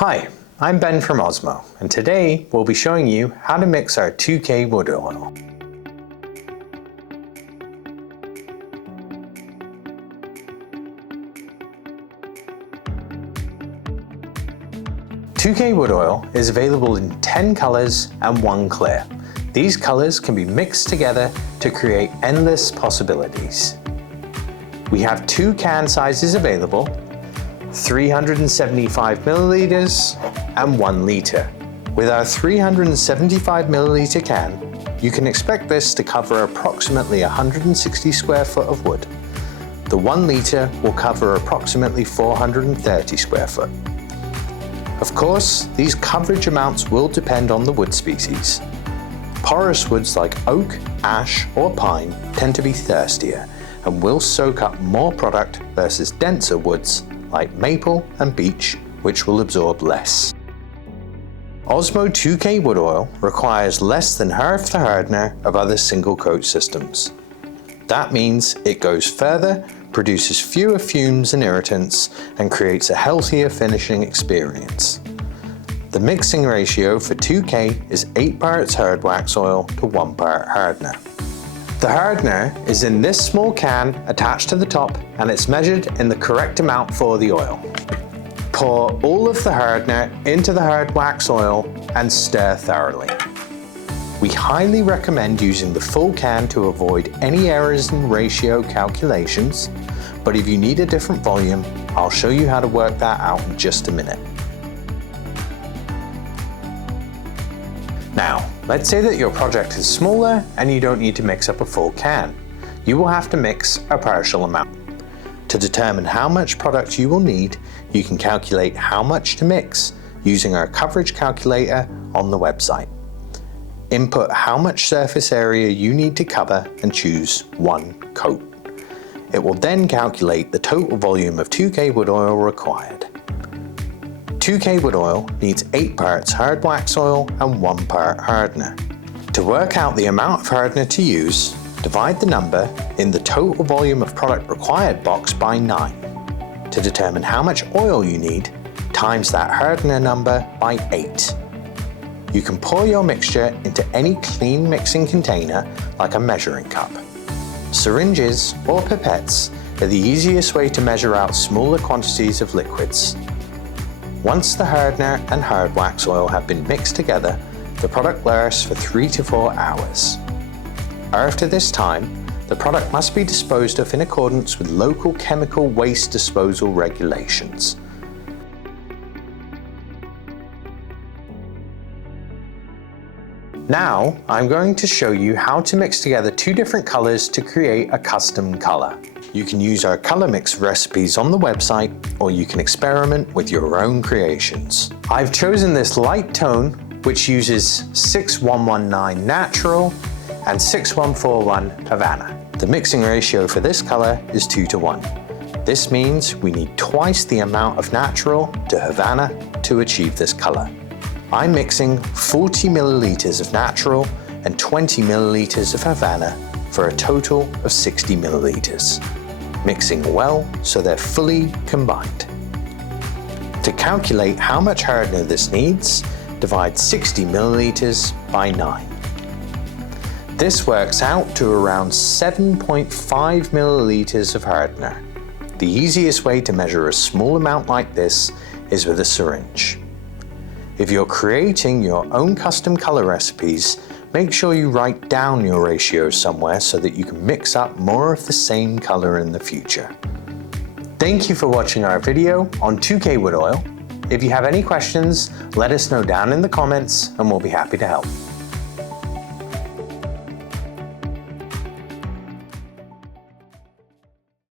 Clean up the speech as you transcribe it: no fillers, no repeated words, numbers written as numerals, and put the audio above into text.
Hi, I'm Ben from Osmo, and today we'll be showing you how to mix our 2K wood oil. "2K wood oil is available in 10 colors and 1 clear. These colors can be mixed together to create endless possibilities. We have 2 can sizes available, 375 milliliters and 1 litre. With our 375 milliliter can, you can expect this to cover approximately 160 square foot of wood. The 1 litre will cover approximately 430 square foot. Of course, these coverage amounts will depend on the wood species. Porous woods like oak, ash or pine tend to be thirstier and will soak up more product versus denser woods like maple and beech, which will absorb less. Osmo 2K wood oil requires less than half the hardener of other single coat systems. That means it goes further, produces fewer fumes and irritants, and creates a healthier finishing experience. The mixing ratio for 2K is 8 parts hard wax oil to 1 part hardener. The hardener is in this small can attached to the top, and it's measured in the correct amount for the oil. Pour all of the hardener into the hard wax oil and stir thoroughly. We highly recommend using the full can to avoid any errors in ratio calculations, but if you need a different volume, I'll show you how to work that out in just a minute. Now, let's say that your project is smaller and you don't need to mix up a full can. You will have to mix a partial amount. To determine how much product you will need, you can calculate how much to mix using our coverage calculator on the website. Input how much surface area you need to cover and choose 1 coat. It will then calculate the total volume of 2K wood oil required. 2K wood oil needs 8 parts hard wax oil and 1 part hardener. To work out the amount of hardener to use, divide the number in the total volume of product required box by 9. To determine how much oil you need, times that hardener number by 8. You can pour your mixture into any clean mixing container like a measuring cup. Syringes or pipettes are the easiest way to measure out smaller quantities of liquids. Once the hardener and hard wax oil have been mixed together, the product lasts for 3 to 4 hours. After this time, the product must be disposed of in accordance with local chemical waste disposal regulations. Now, I'm going to show you how to mix together 2 different colors to create a custom color. You can use our color mix recipes on the website, or you can experiment with your own creations. I've chosen this light tone, which uses 6119 natural and 6141 Havana. The mixing ratio for this color is 2 to 1. This means we need twice the amount of natural to Havana to achieve this color. I'm mixing 40 milliliters of natural and 20 milliliters of Havana for a total of 60 milliliters. Mixing well so they're fully combined. To calculate how much hardener this needs, divide 60 milliliters by 9. This works out to around 7.5 milliliters of hardener. The easiest way to measure a small amount like this is with a syringe. If you're creating your own custom color recipes, make sure you write down your ratios somewhere so that you can mix up more of the same color in the future. Thank you for watching our video on 2K wood oil. If you have any questions, let us know down in the comments and we'll be happy to help.